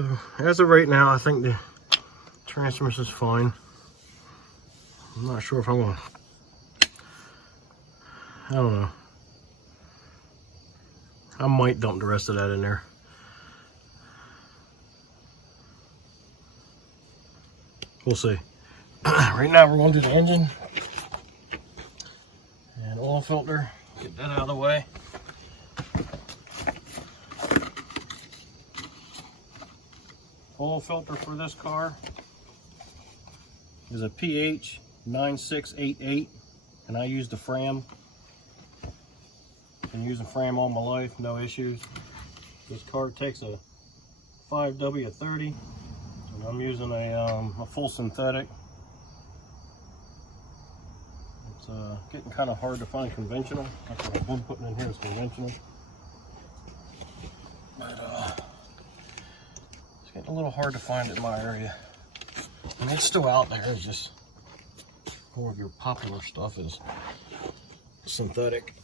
So as of right now, I think the transmission is fine. I'm not sure if I'm gonna, I don't know. I might dump the rest of that in there. We'll see. Right now we're going to do the engine and oil filter. Get that out of the way. Oil filter for this car is a PH 9688, and I use the Fram. Been using Fram all my life, no issues. This car takes a 5W30, and I'm using a full synthetic. It's getting kind of hard to find conventional. That's what I've been putting in here is conventional. But it's getting a little hard to find in my area. I mean, it's still out there. It's just more of your popular stuff is synthetic.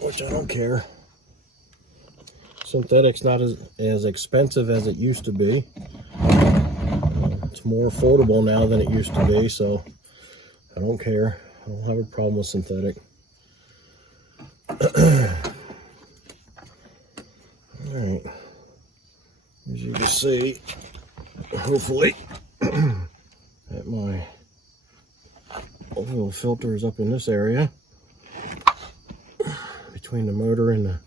Which I don't care. Synthetic's not as expensive as it used to be. It's more affordable now than it used to be, so I don't care. I don't have a problem with synthetic. Alright. As you can see, hopefully, that my oil filter is up in this area between the motor and the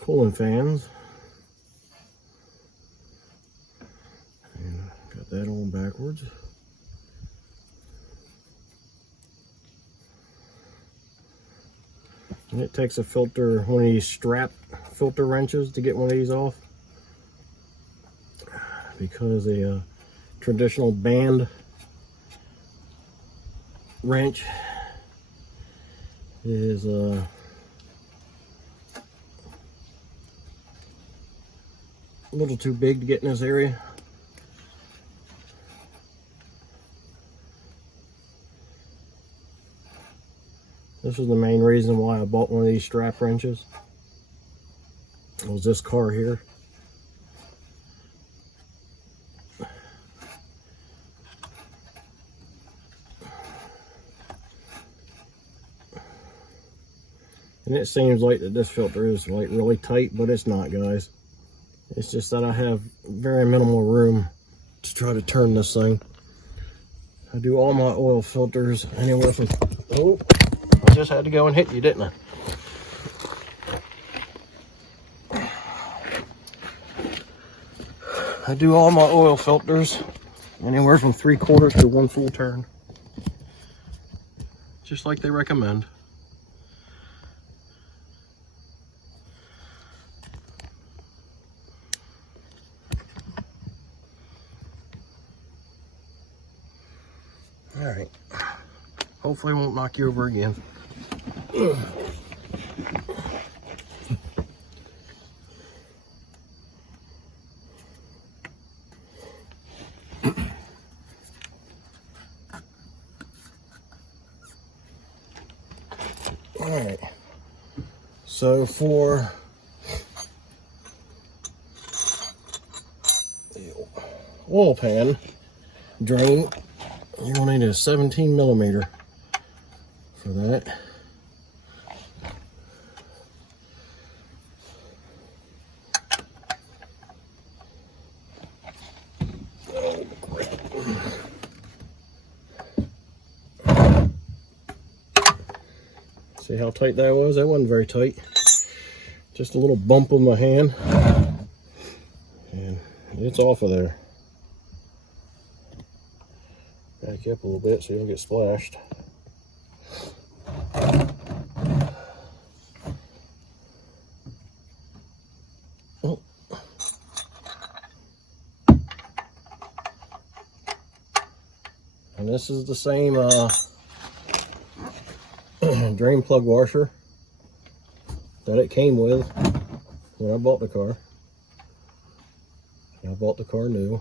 cooling fans. And got that on backwards. And it takes a filter, one of these strap filter wrenches to get one of these off, because a traditional band wrench is a little too big to get in this area. This is the main reason why I bought one of these strap wrenches. It was this car here. And it seems like that this filter is like really tight, but it's not, guys. It's just that I have very minimal room to try to turn this thing. I do all my oil filters anywhere from, oh, I just had to go and hit you, didn't I? I do all my oil filters anywhere from 3/4 to 1 full turn. Just like they recommend. All right, hopefully I won't knock you over again. All right, so for the oil pan drain, you're going to need a 17mm for that. Oh, crap. See how tight that was? That wasn't very tight. Just a little bump on my hand, and it's off of there. Back up a little bit so you don't get splashed. Oh. And this is the same drain plug washer that it came with when I bought the car. I bought the car new.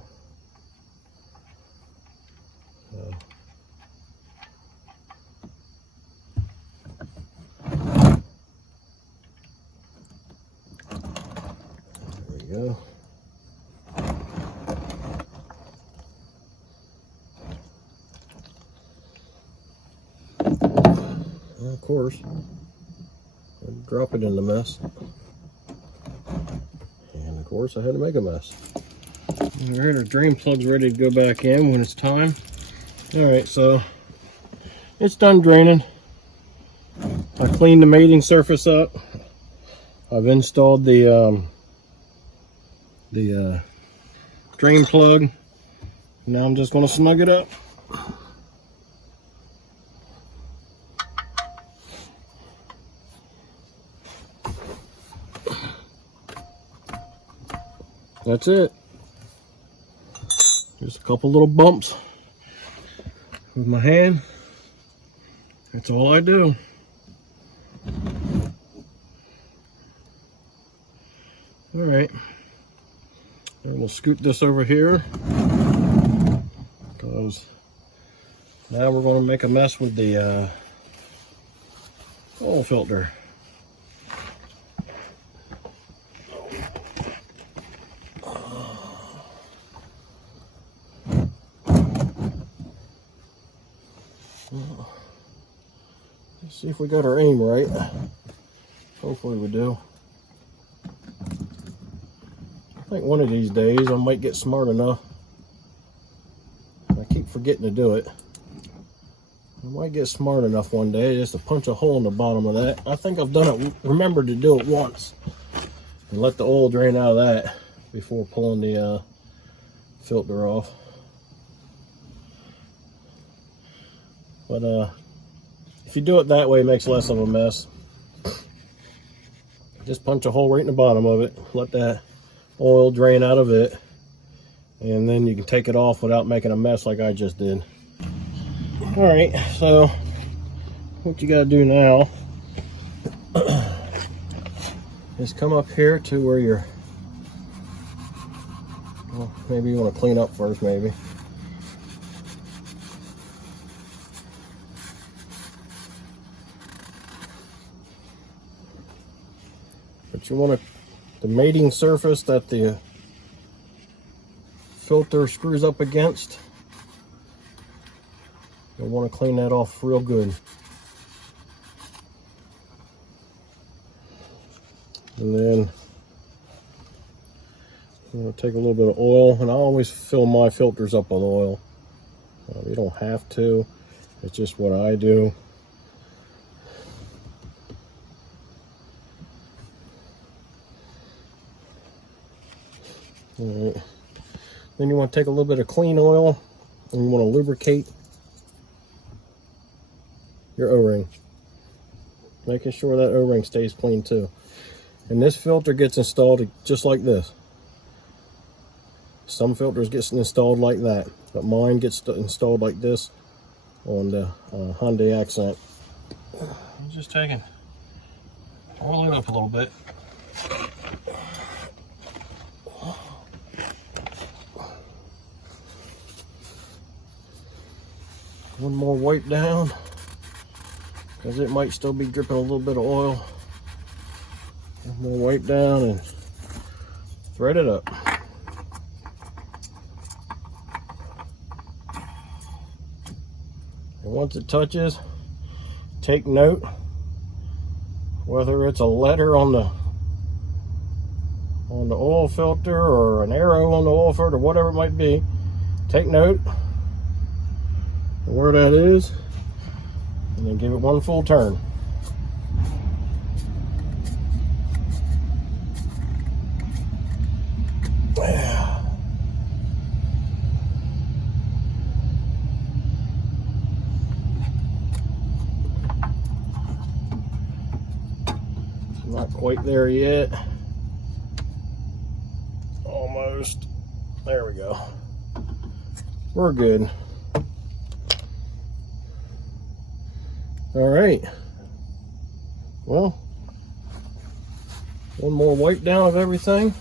Well, of course, I'd drop it in the mess. And of course, I had to make a mess. Alright, our drain plug's ready to go back in when it's time. Alright, so it's done draining. I cleaned the mating surface up. I've installed the drain plug. Now I'm just going to snug it up. That's it. Just a couple little bumps with my hand. That's all I do. All right. And we'll scoot this over here, because now we're going to make a mess with the oil filter. Let's see if we got our aim right. Hopefully we do. I think one of these days I might get smart enough. I keep forgetting to do it. I might get smart enough one day just to punch a hole in the bottom of that. I think I've done it, remembered to do it once, and let the oil drain out of that before pulling the filter off. But if you do it that way, it makes less of a mess. Just punch a hole right in the bottom of it, let that oil drain out of it, and then you can take it off without making a mess like I just did. All right, so what you got to do now is come up here to where you're, well, maybe you want to clean up first, maybe. But you want to, the mating surface that the filter screws up against, you'll want to clean that off real good. And then I'm going to take a little bit of oil, and I always fill my filters up with oil. You don't have to, it's just what I do. All right. Then you want to take a little bit of clean oil, and you want to lubricate your O-ring, making sure that O-ring stays clean too. And this filter gets installed just like this. Some filters get installed like that, but mine gets installed like this on the Hyundai Accent. I'm just taking, roll it up a little bit. One more wipe down, because it might still be dripping a little bit of oil. One more wipe down and thread it up. And once it touches, take note, whether it's a letter on the oil filter or an arrow on the oil filter, whatever it might be, take note where that is, and then give it one full turn. Not quite there yet. Almost. There we go. We're good. All right. Well, one more wipe down of everything,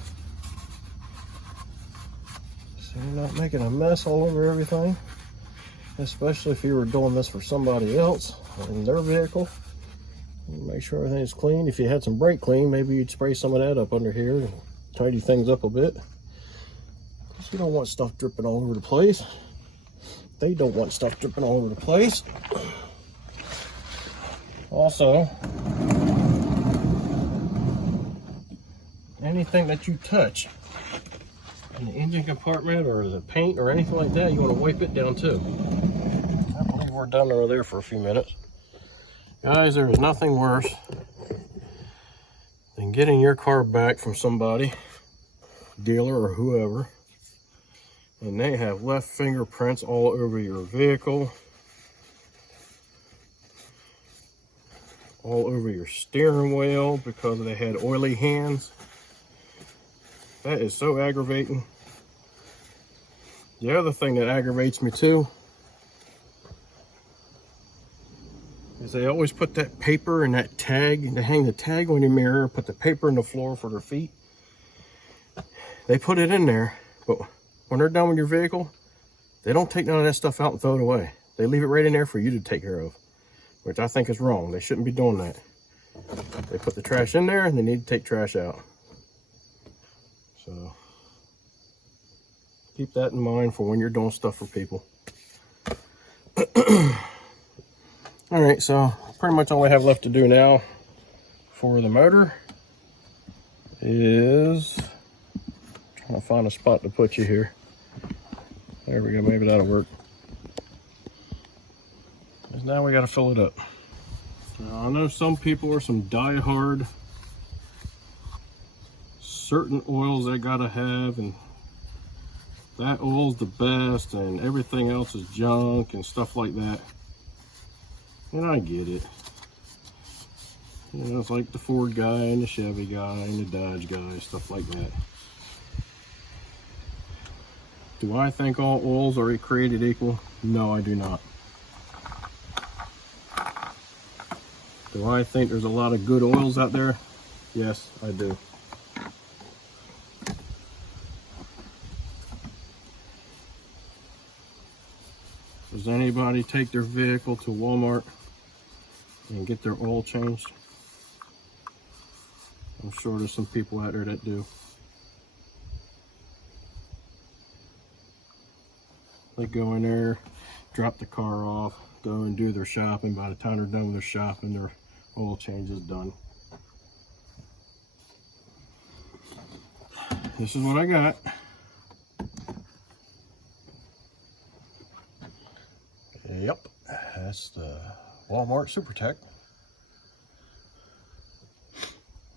so you're not making a mess all over everything, especially if you were doing this for somebody else in their vehicle. Make sure everything's clean. If you had some brake clean, maybe you'd spray some of that up under here and tidy things up a bit, because you don't want stuff dripping all over the place. They don't want stuff dripping all over the place. Also, anything that you touch in the engine compartment or the paint or anything like that, you want to wipe it down too. I believe we're done over there for a few minutes. Guys, there is nothing worse than getting your car back from somebody, dealer or whoever, and they have left fingerprints all over your vehicle, all over your steering wheel because they had oily hands. That is so aggravating. The other thing that aggravates me too is they always put that paper and that tag. They hang the tag on your mirror, put the paper in the floor for their feet. They put it in there, but when they're done with your vehicle, they don't take none of that stuff out and throw it away. They leave it right in there for you to take care of, which I think is wrong. They shouldn't be doing that. They put the trash in there and they need to take trash out. So keep that in mind for when you're doing stuff for people. All right, so pretty much all I have left to do now for the motor is trying to find a spot to put you here. There we go, maybe that'll work. Because now we got to fill it up. Now, I know some people are some die-hard certain oils they gotta have, and that oil's the best and everything else is junk and stuff like that. And I get it. You know, it's like the Ford guy and the Chevy guy and the Dodge guy, stuff like that. Do I think all oils are created equal? No, I do not. Do I think there's a lot of good oils out there? Yes, I do. Does anybody take their vehicle to Walmart and get their oil changed? I'm sure there's some people out there that do. They go in there, drop the car off, go and do their shopping. By the time they're done with their shopping, their oil change is done. This is what I got. Yep, that's the Walmart SuperTech.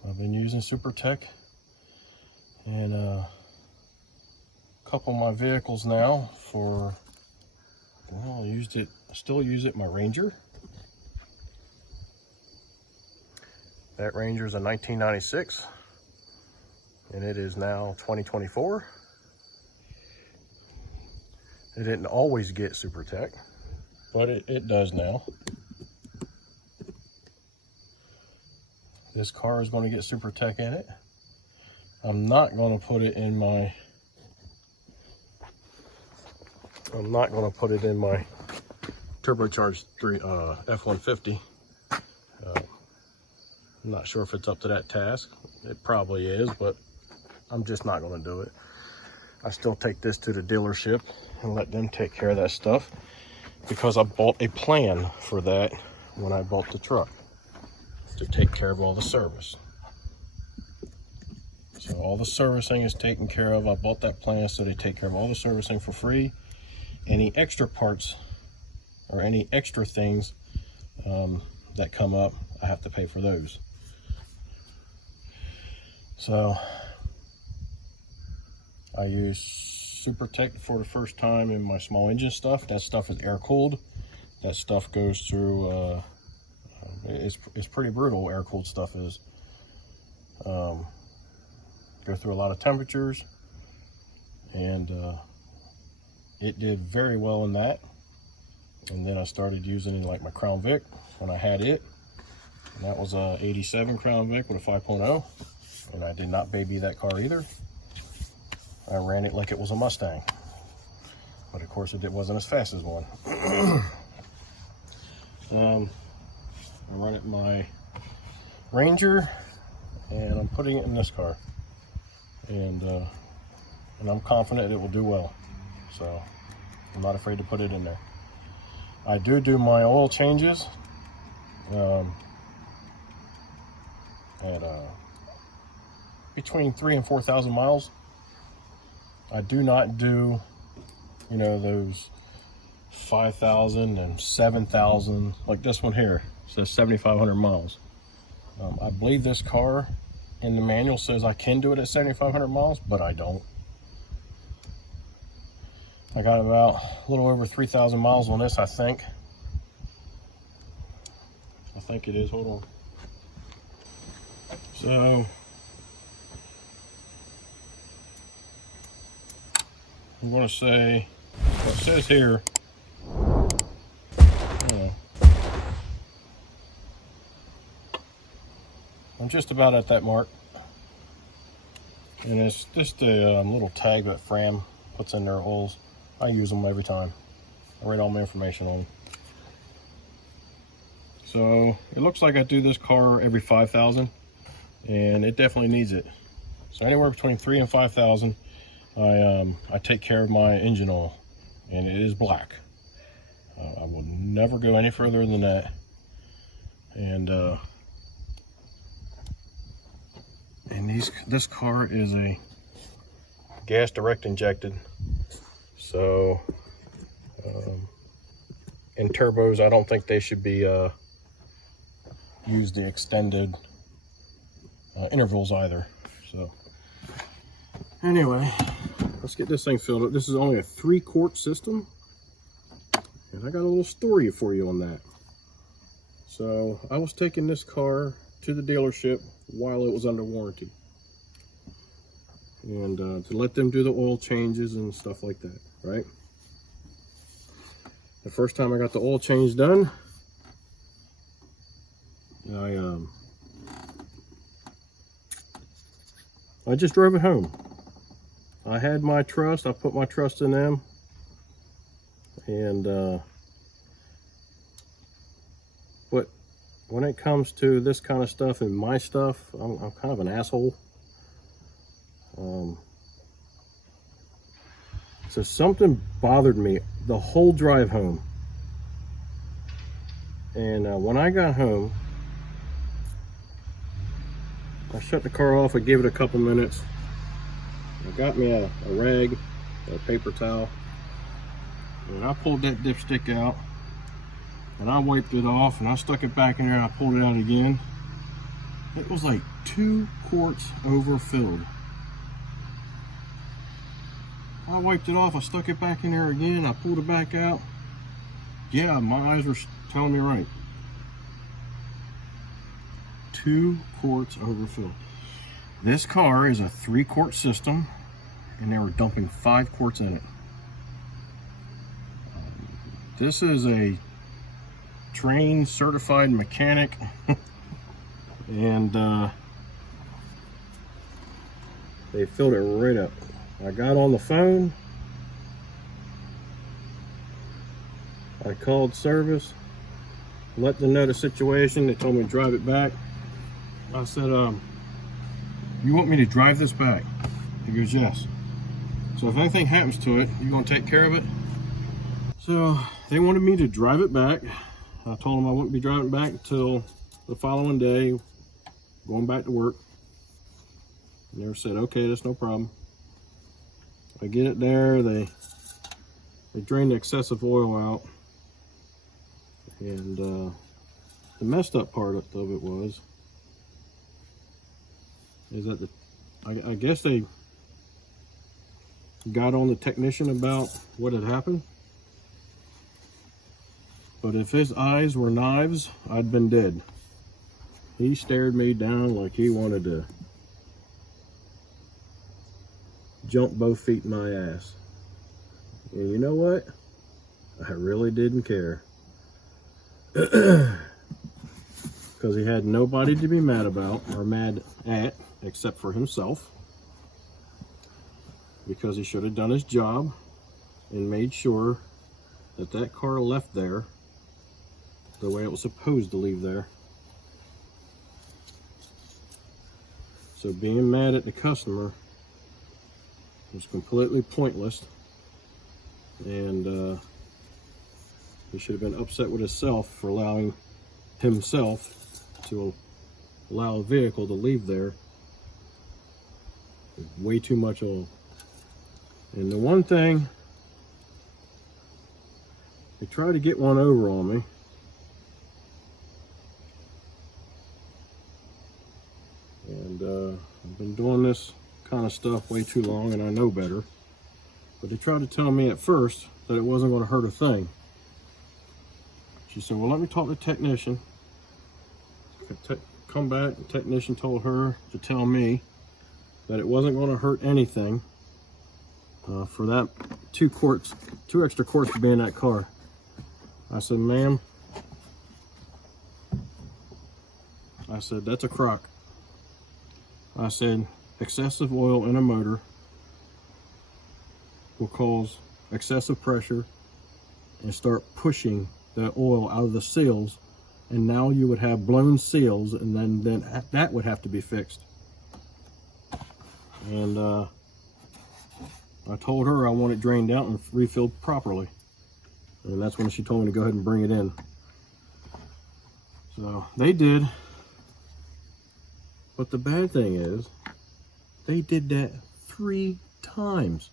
I've been using SuperTech in a couple of my vehicles now for, well, I still use it in my Ranger. That Ranger is a 1996 and it is now 2024. It didn't always get SuperTech, but it does now. This car is going to get SuperTech in it. I'm not going to put it in my turbocharged F-150. I'm not sure if it's up to that task. It probably is, but I'm just not going to do it. I still take this to the dealership and let them take care of that stuff, because I bought a plan for that when I bought the truck, to take care of all the service. So all the servicing is taken care of. I bought that plan so they take care of all the servicing for free. Any extra parts or any extra things that come up, I have to pay for those. So I use SuperTech for the first time in my small engine stuff. That stuff is air cooled. That stuff goes through it's pretty brutal. Air cooled stuff is go through a lot of temperatures, and it did very well in that. And then I started using it like my Crown Vic when I had it, and that was a 87 Crown Vic with a 5.0, and I did not baby that car either. I ran it like it was a Mustang, but of course it wasn't as fast as one. I run it in my Ranger, and I'm putting it in this car, and I'm confident it will do well. So I'm not afraid to put it in there. I do my oil changes at between 3,000 and 4,000 miles. I do not do, you know, those 5,000 and 7,000 like this one here. It says 7,500 miles. I believe this car in the manual says I can do it at 7,500 miles, but I don't. I got about a little over 3,000 miles on this, I think. I think it is. Hold on. So I'm going to say, well, it says here, I'm just about at that mark. And it's just a little tag that Fram puts in their oils. I use them every time. I write all my information on them. So it looks like I do this car every 5,000, and it definitely needs it. So anywhere between 3,000 and 5,000, I take care of my engine oil, and it is black. I will never go any further than that. And this car is a gas direct injected. So in turbos, I don't think they should be use the extended intervals either. So anyway, let's get this thing filled up. This is only a 3-quart system, and I got a little story for you on that. So I was taking this car to the dealership while it was under warranty, and to let them do the oil changes and stuff like that, right? The first time I got the oil change done, I just drove it home. I had my trust, I put my trust in them, and but when it comes to this kind of stuff and my stuff, I'm kind of an asshole. So something bothered me the whole drive home. And when I got home, I shut the car off. I gave it a couple minutes. I got me a rag, a paper towel, and I pulled that dipstick out, and I wiped it off, and I stuck it back in there, and I pulled it out again. It was like 2 quarts overfilled. I wiped it off, I stuck it back in there again, I pulled it back out. Yeah, my eyes were telling me right. 2 quarts overfilled. This car is a 3-quart system, and they were dumping 5 quarts in it. This is a trained, certified mechanic, and they filled it right up. I got on the phone, I called service, let them know the situation. They told me to drive it back. I said, you want me to drive this back? He goes, yes. So if anything happens to it, you gonna take care of it? So they wanted me to drive it back. I told them I wouldn't be driving back until the following day, going back to work. And they said, okay, that's no problem. I get it there, they drain the excessive oil out. And the messed up part of it is that I guess they got on the technician about what had happened. But if his eyes were knives, I'd been dead. He stared me down like he wanted to jump both feet in my ass. And you know what? I really didn't care. Because he had nobody to be mad about or mad at except for himself. Because he should have done his job and made sure that that car left there the way it was supposed to leave there. So being mad at the customer was completely pointless, and he should have been upset with himself for allowing himself to allow a vehicle to leave there. Way too much oil. And the one thing, they tried to get one over on me. And I've been doing this kind of stuff way too long, and I know better. But they tried to tell me at first that it wasn't going to hurt a thing. She said, well, let me talk to the technician. Come back, the technician told her to tell me that it wasn't going to hurt anything for that 2 extra quarts to be in that car. I said, ma'am, I said, that's a crock. I said, excessive oil in a motor will cause excessive pressure and start pushing the oil out of the seals, and now you would have blown seals, and then that would have to be fixed. And I told her I want it drained out and refilled properly, and that's when she told me to go ahead and bring it in. So they did, but the bad thing is they did that 3 times.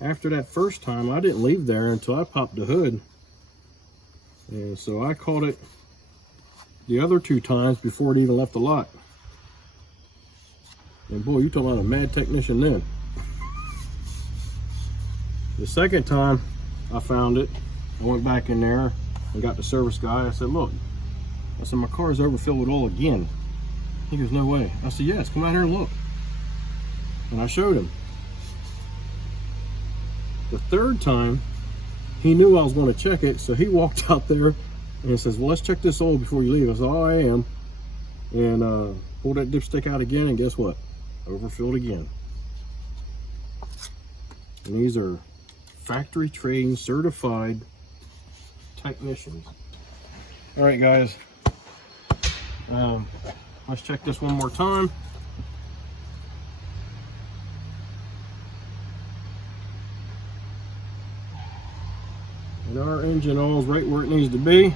After that first time, I didn't leave there until I popped the hood. And so I caught it the other 2 times before it even left the lot. And boy, you talking about a mad technician then. The second time I found it, I went back in there and got the service guy. I said, look, I said, my car is overfilled with oil again. He goes, no way. I said, yes, come out here and look. And I showed him. The third time, he knew I was going to check it, so he walked out there and says, well, let's check this oil before you leave. I said, oh, I am. And pulled that dipstick out again, and guess what? Overfilled again. And these are factory trained, certified technicians. All right, guys. Let's check this one more time. And our engine oil is right where it needs to be.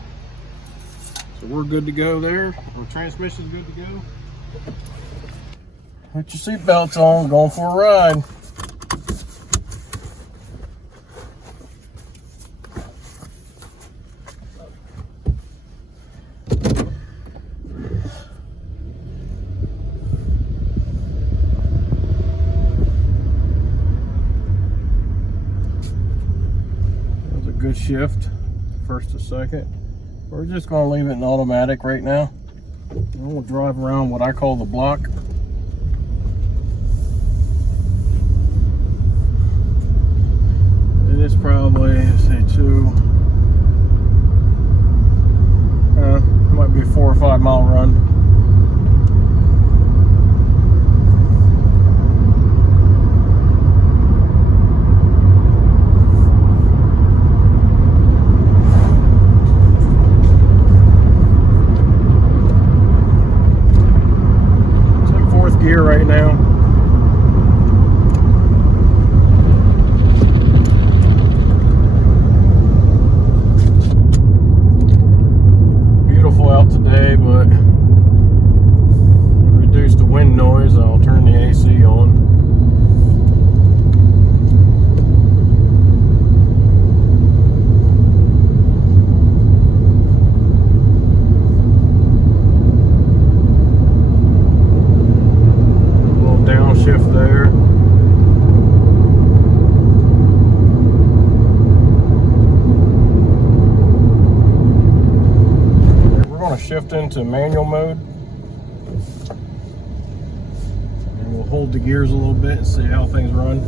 So we're good to go there. Our transmission's good to go. Put your seatbelts on, going for a ride. Good shift, first to second. We're just going to leave it in automatic right now. And we'll drive around what I call the block. It is probably, let's say, might be a 4 or 5 mile run. Gear right now. Beautiful out today, but to reduce the wind noise, I'll turn the AC on. Shift there. We're going to shift into manual mode, and we'll hold the gears a little bit and see how things run.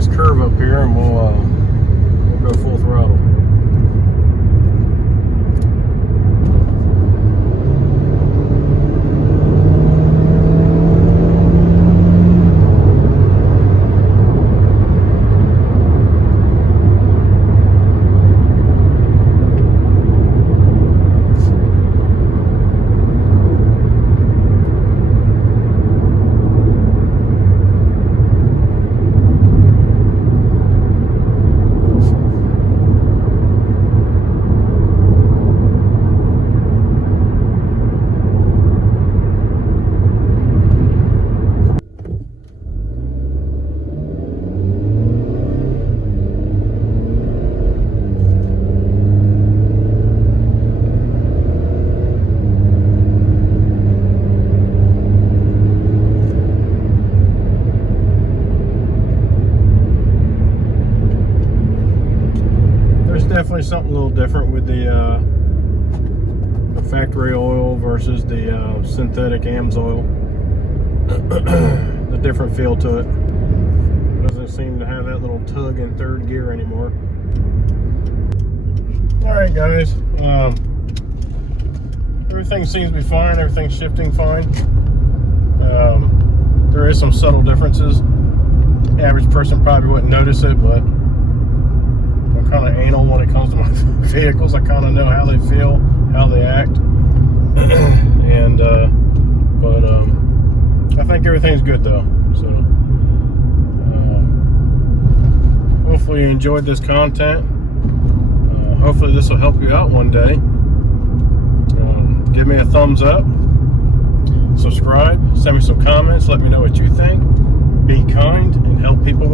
this curve up here, and we'll go full throttle. Definitely something a little different with the factory oil versus the synthetic AMSOIL. The different feel to it. Doesn't seem to have that little tug in third gear anymore. Alright guys, everything seems to be fine, everything's shifting fine. There is some subtle differences. The average person probably wouldn't notice it, but I'm kind of anal when it comes to my vehicles. I kind of know how they feel, how they act, and but I think everything's good though. So hopefully you enjoyed this content. Hopefully this will help you out one day. Give me a thumbs up, subscribe, send me some comments, let me know what you think. Be kind and help people